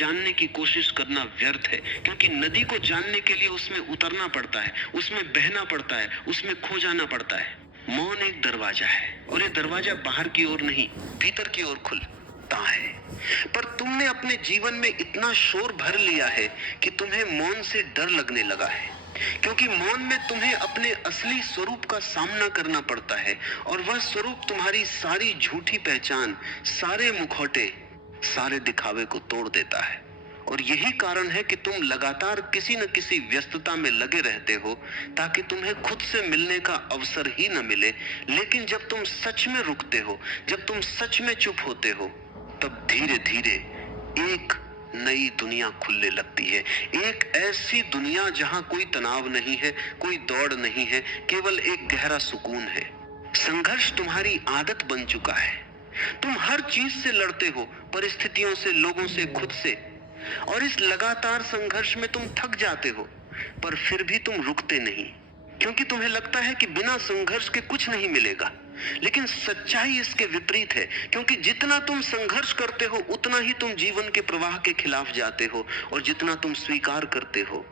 जानने की कोशिश करना व्यर्थ है, क्योंकि नदी को जानने के लिए उसमें उतरना पड़ता है, उसमें बहना पड़ता है, उसमें खो जाना पड़ता है। मौन एक दरवाजा है, और ये दरवाजा बाहर की ओर नहीं, भीतर की ओर खुलता है। पर तुमने अपने जीवन में इतना शोर भर लिया है कि तुम्हें मौन से डर लगने लगा है, क्योंकि मौन में तुम्हें अपने असली स्वरूप का सामना करना पड़ता है, और वह स्वरूप तुम्हारी सारी झूठी पहचान, सारे मुखौटे, सारे दिखावे को तोड़ देता है। और यही कारण है कि तुम लगातार किसी न किसी व्यस्तता में लगे रहते हो, ताकि तुम्हें खुद से मिलने का अवसर ही न मिले। लेकिन जब तुम सच में रुकते हो, जब तुम सच में चुप होते हो, तब धीरे धीरे एक नई दुनिया खुलने लगती है। एक ऐसी दुनिया जहां कोई तनाव नहीं है, कोई दौड़ नहीं है, केवल एक गहरा सुकून है। संघर्ष तुम्हारी आदत बन चुका है। तुम हर चीज से लड़ते हो, परिस्थितियों से, लोगों से, खुद से। और इस लगातार संघर्ष में तुम थक जाते हो, पर फिर भी तुम रुकते नहीं, क्योंकि तुम्हें लगता है कि बिना संघर्ष के कुछ नहीं मिलेगा। लेकिन सच्चाई इसके विपरीत है, क्योंकि जितना तुम संघर्ष करते हो, उतना ही तुम जीवन के प्रवाह के खिलाफ जाते हो, और जितना तुम स्वीकार करते हो,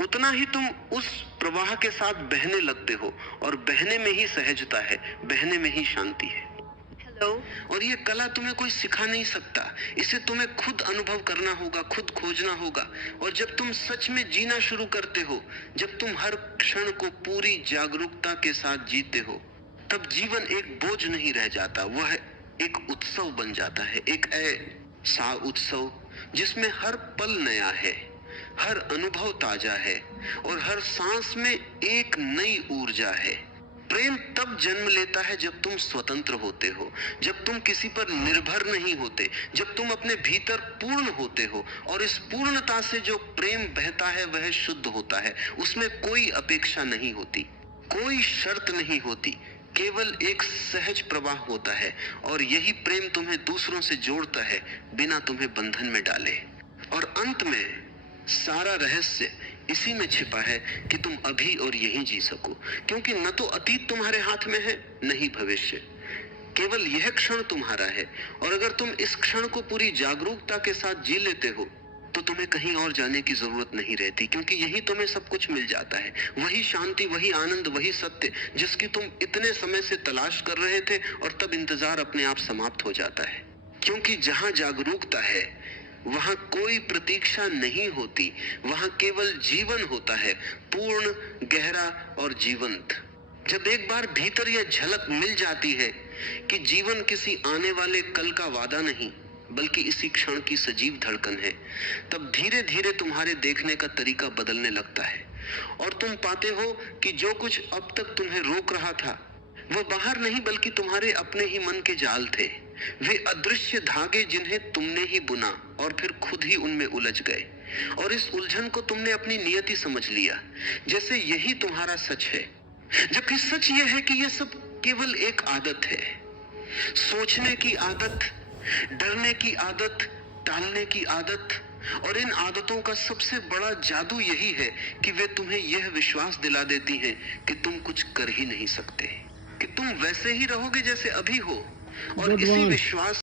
उतना ही तुम उस प्रवाह के साथ बहने लगते हो। और बहने में ही सहजता है, बहने में ही शांति है। और ये कला तुम्हें कोई सिखा नहीं सकता, इसे तुम्हें खुद अनुभव करना होगा, खुद खोजना होगा। और जब तुम सच में जीना शुरू करते हो, जब तुम हर क्षण को पूरी जागरूकता के साथ जीते हो, तब जीवन एक बोझ नहीं रह जाता, वह एक उत्सव बन जाता है। एक ऐसा उत्सव जिसमें हर पल नया है, हर अनुभव ताजा है, और हर सांस में एक नई ऊर्जा है। प्रेम तब जन्म लेता है जब तुम स्वतंत्र होते हो, जब तुम किसी पर निर्भर नहीं होते, जब तुम अपने भीतर पूर्ण होते हो। और इस पूर्णता से जो प्रेम बहता है वह शुद्ध होता है। उसमें कोई अपेक्षा नहीं होती, कोई शर्त नहीं होती, केवल एक सहज प्रवाह होता है। और यही प्रेम तुम्हें दूसरों से जोड़ता है, बिना तुम्हें बंधन में डाले। और अंत में सारा रहस्य इसी में छिपा है कि तुम अभी और यहीं जी सको, क्योंकि न तो अतीत तुम्हारे हाथ में है, न ही भविष्य। केवल यह क्षण तुम्हारा है। और अगर तुम इस क्षण को पूरी जागरूकता के साथ जी लेते हो, तो तुम्हें कहीं और जाने की जरूरत नहीं रहती, क्योंकि यही तुम्हें सब कुछ मिल जाता है। वही शांति, वही आनंद, वही सत्य जिसकी तुम इतने समय से तलाश कर रहे थे, और तब इंतजार अपने आप समाप्त हो जाता है। क्योंकि जहां जागरूकता है, वहां कोई प्रतीक्षा नहीं होती, वहां केवल जीवन होता है, पूर्ण, गहरा और जीवंत। जब एक बार भीतर यह झलक मिल जाती है कि जीवन किसी आने वाले कल का वादा नहीं, बल्कि इसी क्षण की सजीव धड़कन है, तब धीरे धीरे तुम्हारे देखने का तरीका बदलने लगता है। और तुम पाते हो कि जो कुछ अब तक तुम्हें रोक रहा था, वो बाहर नहीं बल्कि तुम्हारे अपने ही मन के जाल थे। वे अदृश्य धागे जिन्हें तुमने ही बुना और फिर खुद ही उनमें उलझ गए। और इस उलझन को तुमने अपनी नियति समझ लिया, जैसे यही तुम्हारा सच है। जबकि सच यह है कि यह सब केवल एक आदत है। सोचने की आदत, डरने की आदत, टालने की आदत। और इन आदतों का सबसे बड़ा जादू यही है कि वे तुम्हें यह विश्वास दिला देती हैं कि तुम कुछ कर ही नहीं सकते, कि तुम वैसे ही रहोगे जैसे अभी हो। और इसी विश्वास